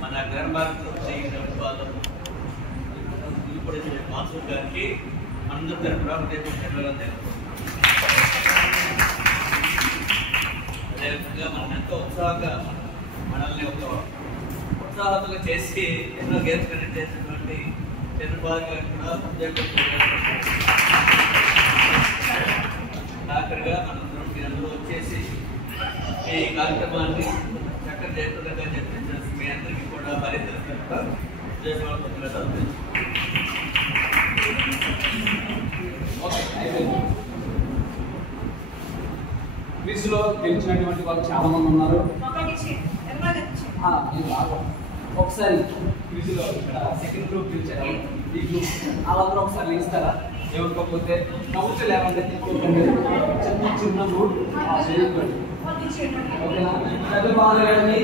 మన గర్భాలు మాసూర్ గారికి అందరూ తరఫున అదేవిధంగా మనం ఎంతో ఉత్సాహంగా మనల్ని ఒక ఉత్సాహంగా చేసి ఎన్నో గేమ్స్ కండక్ట్ చేసినటువంటి చంద్రబాబు గారు కూడా డాక్టర్గా మనందరం అందరూ వచ్చేసి ఈ కార్యక్రమాన్ని చక్కగా జయప్రదంగా జరిపించాల్సి మీ అందరికీ కూడా మరింత క్విజ్లో గెలిచినటువంటి వాళ్ళు చాలా మంది ఉన్నారు. ఒకసారి క్విజ్లో ఇక్కడ సెకండ్ గ్రూప్ గెలిచారు. ఈ గ్రూప్ వాళ్ళందరూ ఒకసారి లేస్తారా? ఎవరికోకపోతే నవ్వుతూ లేవండి, తీసుకోకండి. చిన్న చిన్న రూట్ ఓకేనా? పెద్ద బాధగారిని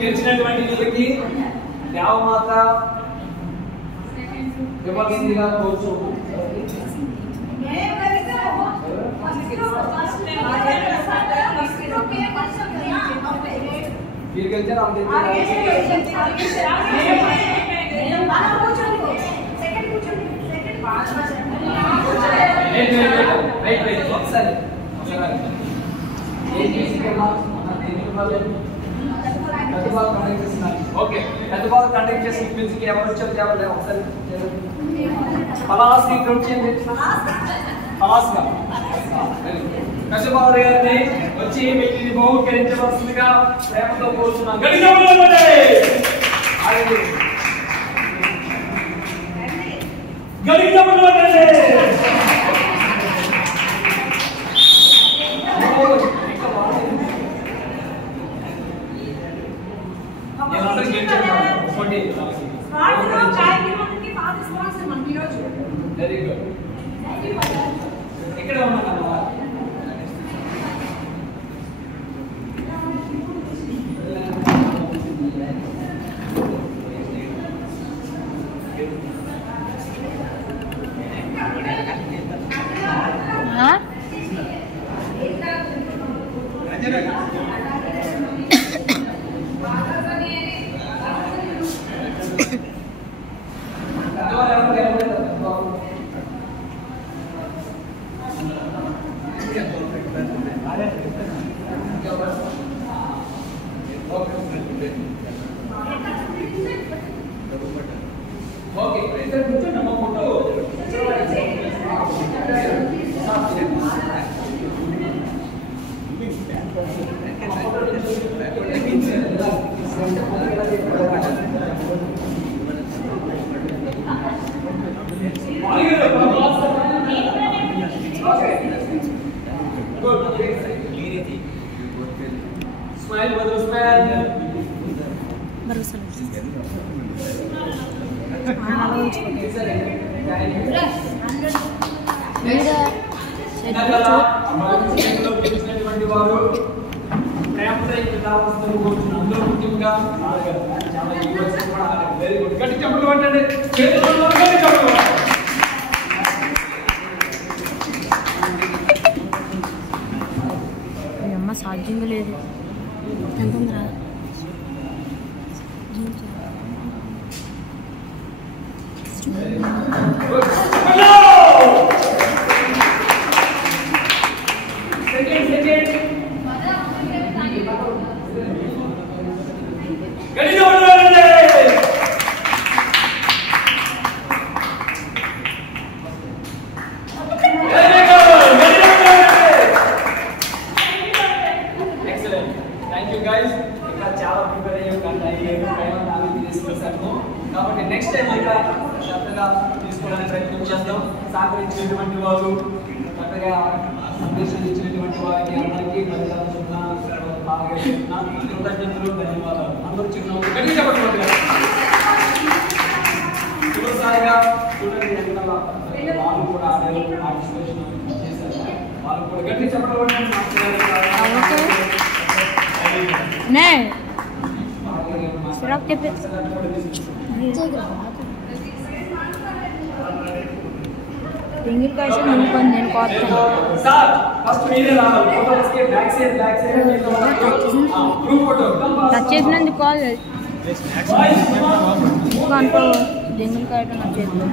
గెలిచినటువంటి వీళ్ళకి దేవమాత ఇవ్వాల్సిందిగా కోరుచు. మీరు గెలిచారు ఒకసారి ఓకే, పెద్ద బాల్ కండక్ట్ చేసి క్విజ్కి ఎవరు వచ్చారు చెప్పండి ఒకసారి. పలాస్కి వచ్చింది, పలాస్గా పెద్ద బాల్ గారిని వచ్చి వీటిని బహుకరించవలసిందిగా ప్రేమతో కోరుతున్నాం. Very good. ఇక్కడ ఉన్నానమ్మా. ఓకే ఇక్కడ కూర్చోండి ఫోటో. Smile, brother, smile. అమ్మ సాధ్యంగా లేదు ఎంత కాబట్టి నెక్స్ట్ టైం ఇంకా శ్రద్ధగా తీసుకోవడానికి ప్రయత్నం చేద్దాం. సహకరించినటువంటి వాళ్ళు, చక్కగా సందేశం ఇచ్చినటువంటి వారికి అందరికీ కృతజ్ఞతలు, ధన్యవాదాలు. అందరూ చిరునవ్వు గట్టి చెప్పండి. చివరిసారిగా చూడండి ఎంత వాళ్ళు కూడా పార్టిసిపేషన్ చేశారు. వాళ్ళు కూడా గట్టి చెప్పడం సింగిల్ కాషన్ ముందుకొని నేను టచ్ చేసినందుకు కాల్ అనుకో సింగిల్ కాయటం నా చేతిలో